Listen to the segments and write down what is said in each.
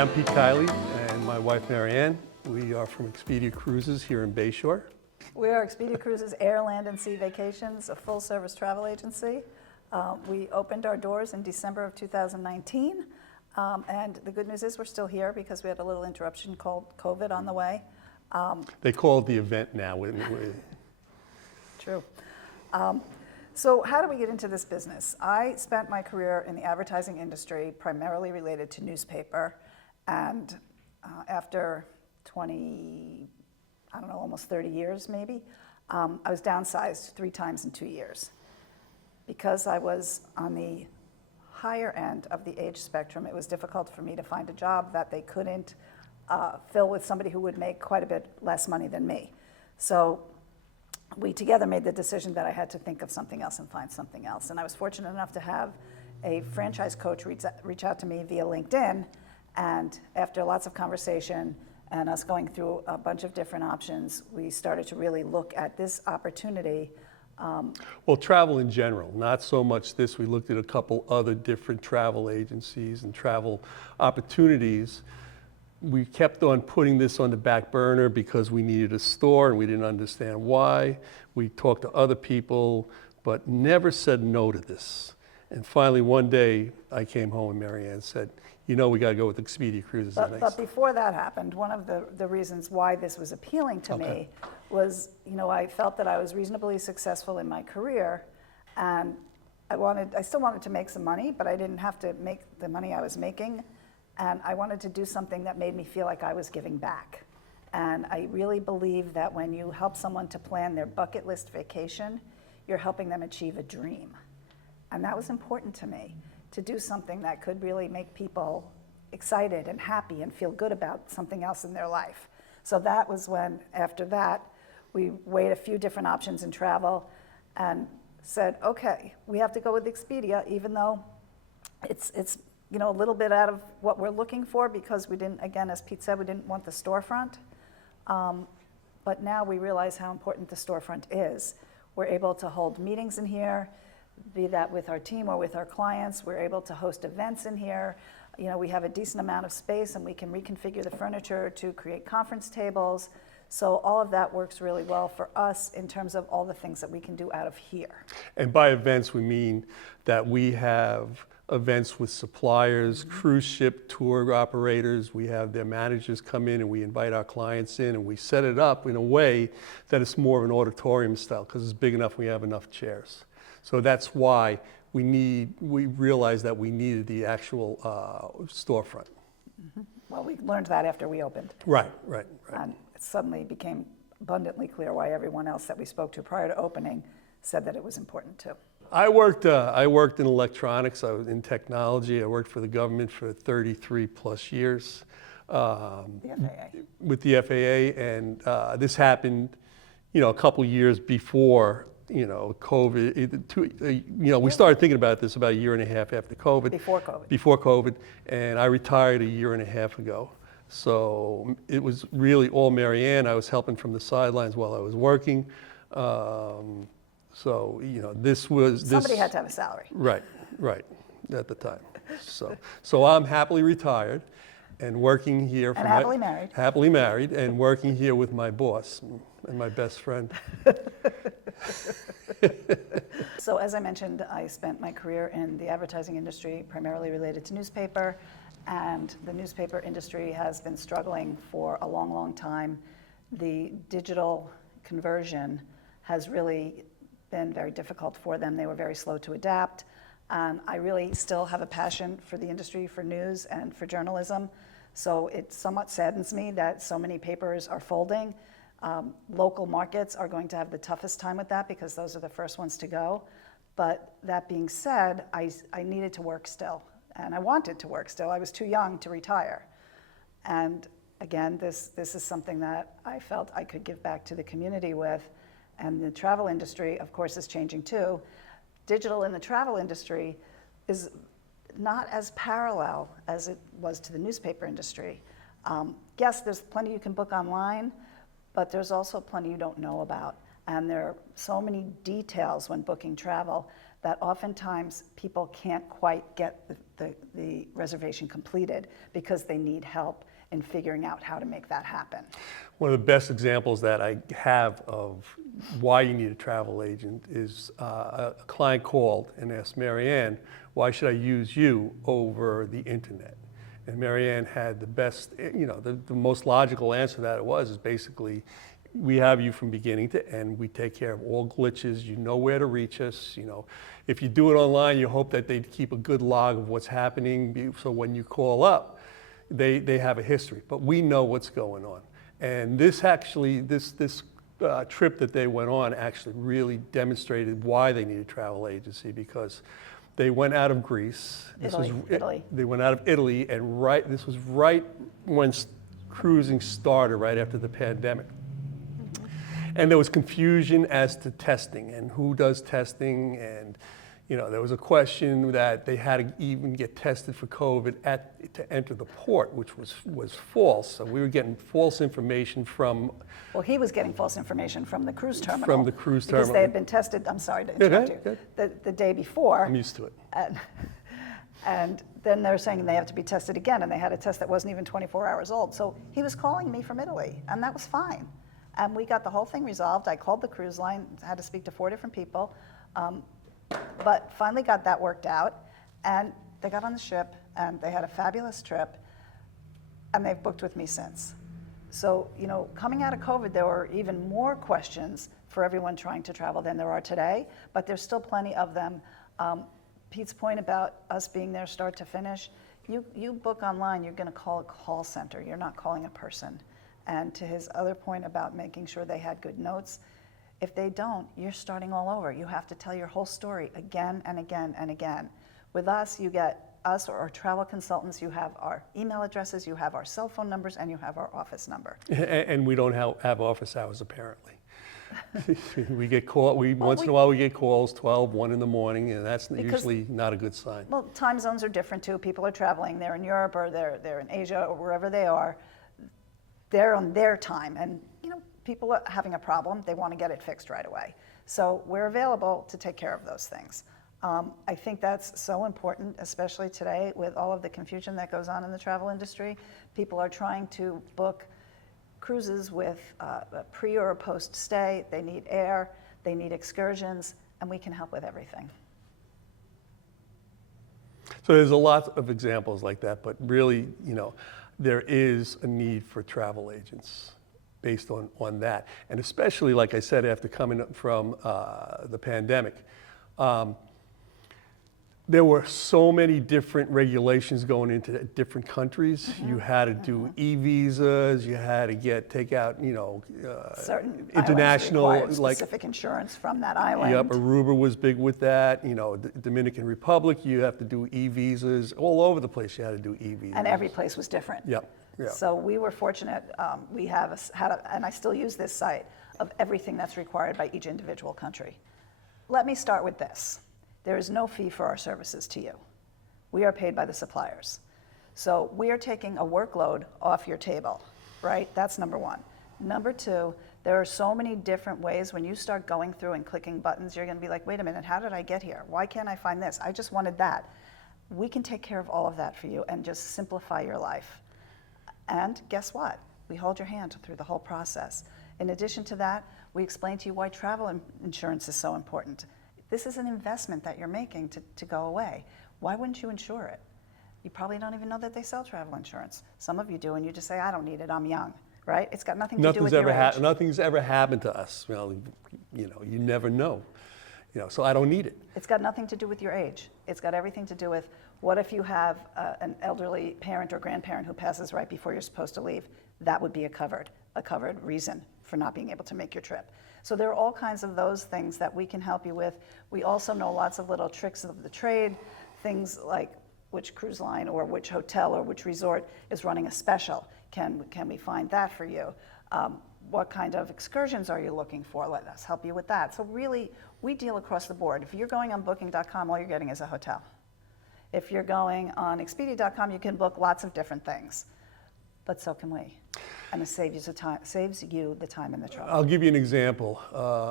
I'm Pete Kiley and my wife Maryann. We are from Expedia Cruises here in Bayshore. We are Expedia Cruises Air, Land, and Sea Vacations, a full-service travel agency. We opened our doors in December of 2019, and the good news is we're still here because we had a little interruption called COVID on the way. They call it the event now. True. So how do we get into this business? I spent my career in the advertising industry, primarily related to newspaper, and after almost 30 years maybe, I was downsized 3 times in 2 years. Because I was on the higher end of the age spectrum, it was difficult for me to find a job that they couldn't fill with somebody who would make quite a bit less money than me. So we together made the decision that I had to think of something else and find something else. And I was fortunate enough to have a franchise coach reach out to me via LinkedIn. And after lots of conversation and us going through a bunch of different options, we started to really look at this opportunity. Well, travel in general, not so much this. We looked at a couple other different travel agencies and travel opportunities. We kept on putting this on the back burner because we needed a store and we didn't understand why. We talked to other people, but never said no to this. And finally, one day, I came home and Maryann said, you know, we got to go with Expedia Cruises. But before that happened, one of the reasons why this was appealing to me was, you know, I felt that I was reasonably successful in my career, and I still wanted to make some money, but I didn't have to make the money I was making, and I wanted to do something that made me feel like I was giving back. And I really believe that when you help someone to plan their bucket list vacation, you're helping them achieve a dream. And that was important to me, to do something that could really make people excited and happy and feel good about something else in their life. So that was when, after that, we weighed a few different options in travel and said, okay, we have to go with Expedia, even though it's you know, a little bit out of what we're looking for, because we didn't, again, as Pete said, we didn't want the storefront. But now we realize how important the storefront is. We're able to hold meetings in here, be that with our team or with our clients. We're able to host events in here. You know, we have a decent amount of space and we can reconfigure the furniture to create conference tables. So all of that works really well for us in terms of all the things that we can do out of here. And by events, we mean that we have events with suppliers, cruise ship tour operators. We have their managers come in and we invite our clients in and we set it up in a way that it's more of an auditorium style because it's big enough, we have enough chairs. So that's why we realized that we needed the actual storefront. Mm-hmm. Well, we learned that after we opened. Right. And it suddenly became abundantly clear why everyone else that we spoke to prior to opening said that it was important too. I worked in electronics, I was in technology. I worked for the government for 33 plus years. The FAA. With the FAA, and this happened, you know, a couple years before, you know, COVID. We started thinking about this about a year and a half after COVID. Before COVID, and I retired a year and a half ago. So it was really all Maryann. I was helping from the sidelines while I was working. So, you know, somebody had to have a salary. Right, at the time. So I'm happily retired and working here. And happily married. Happily married and working here with my boss and my best friend. So as I mentioned, I spent my career in the advertising industry, primarily related to newspaper, and the newspaper industry has been struggling for a long, long time. The digital conversion has really been very difficult for them. They were very slow to adapt. I really still have a passion for the industry, for news and for journalism. So it somewhat saddens me that so many papers are folding. Local markets are going to have the toughest time with that because those are the first ones to go. But that being said, I needed to work still, and I wanted to work still. I was too young to retire. And again, this is something that I felt I could give back to the community with. And the travel industry, of course, is changing too. Digital in the travel industry is not as parallel as it was to the newspaper industry. Yes, there's plenty you can book online, but there's also plenty you don't know about. And there are so many details when booking travel that oftentimes people can't quite get the reservation completed because they need help in figuring out how to make that happen. One of the best examples that I have of why you need a travel agent is a client called and asked Maryann, why should I use you over the internet? And Maryann had the best, the most logical answer to that is basically, we have you from beginning to end. We take care of all glitches. You know where to reach us. If you do it online, you hope that they keep a good log of what's happening. So when you call up, they have a history. But we know what's going on. And this trip that they went on actually really demonstrated why they need a travel agency, because they went out of Greece. Italy. They went out of Italy, and this was right when cruising started, right after the pandemic. And there was confusion as to testing and who does testing, and there was a question that they had to even get tested for COVID to enter the port, which was false. So we were getting false information from. Well, he was getting false information from the cruise terminal. From the cruise terminal. Because they had been tested, I'm sorry to interrupt you, the day before. I'm used to it. And then they're saying they have to be tested again, and they had a test that wasn't even 24 hours old. So he was calling me from Italy, and that was fine. And we got the whole thing resolved. I called the cruise line, had to speak to 4 different people, but finally got that worked out. And they got on the ship, and they had a fabulous trip, and they've booked with me since. So, coming out of COVID, there were even more questions for everyone trying to travel than there are today, but there's still plenty of them. Pete's point about us being there start to finish, you book online, you're gonna call a call center, you're not calling a person. And to his other point about making sure they had good notes, if they don't, you're starting all over. You have to tell your whole story again and again and again. With us, you get us or our travel consultants, you have our email addresses, you have our cell phone numbers, and you have our office number. And we don't have office hours, apparently. We get once in a while we get calls, 12, 1 in the morning, and that's usually not a good sign. Well, time zones are different too. People are traveling, they're in Europe or they're in Asia or wherever they are. They're on their time, and people are having a problem, they want to get it fixed right away. So we're available to take care of those things. I think that's so important, especially today with all of the confusion that goes on in the travel industry. People are trying to book cruises with a pre or a post stay. They need air, they need excursions, and we can help with everything. So there's a lot of examples like that, but really, there is a need for travel agents based on that. And especially, like I said, after coming from the pandemic, there were so many different regulations going into different countries. Mm-hmm. You had to do e-visas, you had to take out, certain international, like specific insurance from that island. Yep, Aruba was big with that. The Dominican Republic, you have to do e-visas. All over the place, you had to do e-visas. And every place was different. Yep. Yeah. So we were fortunate. We and I still use this site of everything that's required by each individual country. Let me start with this. There is no fee for our services to you. We are paid by the suppliers. So we are taking a workload off your table, right? That's number one. Number two, there are so many different ways. When you start going through and clicking buttons, you're gonna be like, wait a minute, how did I get here? Why can't I find this? I just wanted that. We can take care of all of that for you and just simplify your life. And guess what? We hold your hand through the whole process. In addition to that, we explain to you why travel insurance is so important. This is an investment that you're making to go away. Why wouldn't you insure it? You probably don't even know that they sell travel insurance. Some of you do, and you just say, I don't need it, I'm young, right? It's got nothing to do with your age. Nothing's ever happened to us. Well, you never know. So I don't need it. It's got nothing to do with your age. It's got everything to do with what if you have an elderly parent or grandparent who passes right before you're supposed to leave? That would be a covered reason for not being able to make your trip. So there are all kinds of those things that we can help you with. We also know lots of little tricks of the trade, things like which cruise line or which hotel or which resort is running a special. Can we find that for you? What kind of excursions are you looking for? Let us help you with that. So really, we deal across the board. If you're going on booking.com, all you're getting is a hotel. If you're going on Expedia.com, you can book lots of different things. But so can we. And it saves you the time and the trouble. I'll give you an example.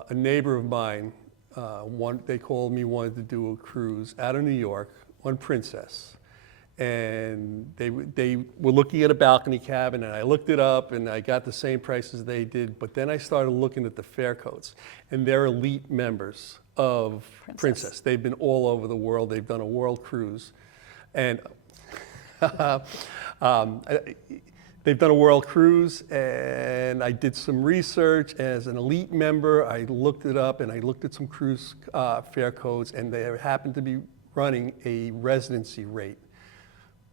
A neighbor of mine They called me, wanted to do a cruise out of New York on Princess. And they were looking at a balcony cabin, and I looked it up, and I got the same price as they did. But then I started looking at the fare codes, and they're elite members of Princess. They've been all over the world. They've done a world cruise, and they've done a world cruise. And I did some research as an elite member. I looked it up, and I looked at some cruise fare codes, and they happened to be running a residency rate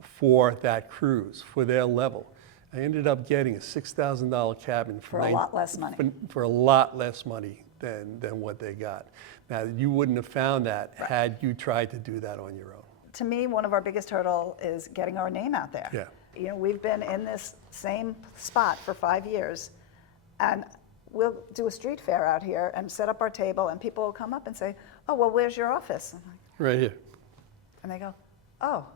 for that cruise, for their level. I ended up getting a $6,000 cabin For a lot less money. For a lot less money than what they got. Now, you wouldn't have found that had you tried to do that on your own. To me, one of our biggest hurdle is getting our name out there. Yeah. You know, we've been in this same spot for 5 years, and we'll do a street fair out here and set up our table, and people will come up and say, "Oh, well, where's your office?" I'm like, Right here. and they go, "Oh."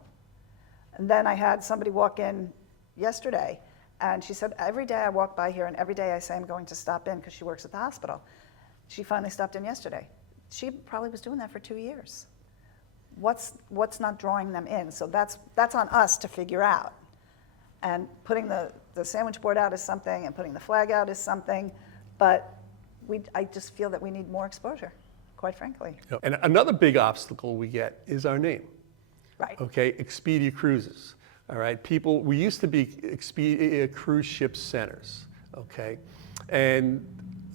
And then I had somebody walk in yesterday, and she said, "Every day I walk by here, and every day I say I'm going to stop in," because she works at the hospital. She finally stopped in yesterday. She probably was doing that for 2 years. What's not drawing them in? So that's on us to figure out. And putting the sandwich board out is something, and putting the flag out is something, but I just feel that we need more exposure, quite frankly. Yep. And another big obstacle we get is our name. Right. Okay, Expedia Cruises. All right, we used to be Expedia Cruise Ship Centers. Okay, and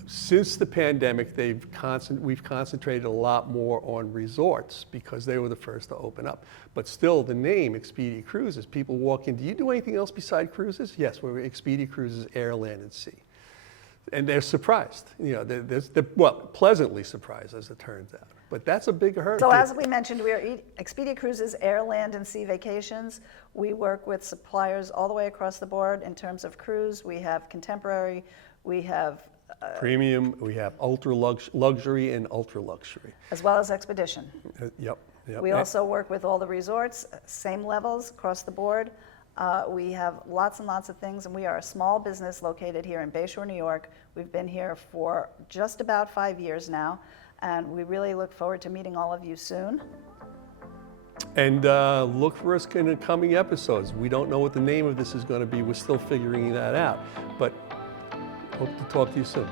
since the pandemic, we've concentrated a lot more on resorts because they were the first to open up. But still, the name Expedia Cruises, people walk in, "Do you do anything else beside cruises?" "Yes, we're Expedia Cruises Air, Land, and Sea." And they're surprised. You know, they're pleasantly surprised, as it turns out. But that's a big hurdle. So as we mentioned, we are Expedia Cruises Air, Land, and Sea Vacations. We work with suppliers all the way across the board in terms of cruise. We have contemporary, we have Premium, we have ultra luxury and ultra luxury. as well as expedition. Yep. We also work with all the resorts, same levels across the board. We have lots and lots of things, and we are a small business located here in Bayshore, New York. We've been here for just about 5 years now, and we really look forward to meeting all of you soon. And look for us in the coming episodes. We don't know what the name of this is going to be. We're still figuring that out, but hope to talk to you soon.